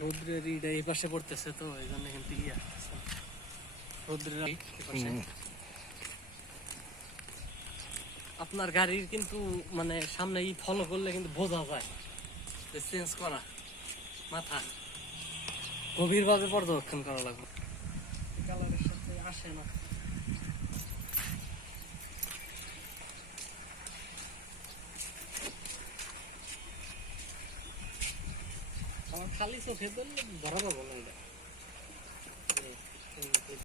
রৌদ্রের ইটা এই পাশে পড়তেছে তো এই জন্য কিন্তু ইয়ে আসতেছে। রৌদ্রের পাশে। আপনার গাড়ির কিন্তু মানে সামনে ই ফলো করলে কিন্তু বোঝা যায় চেঞ্জ করা মাথা। গভীরভাবে পর্যবেক্ষণ করা লাগবে। কালারের সাথে আসে না। আমার খালি চোখে ধরলে ধরা পাবো না।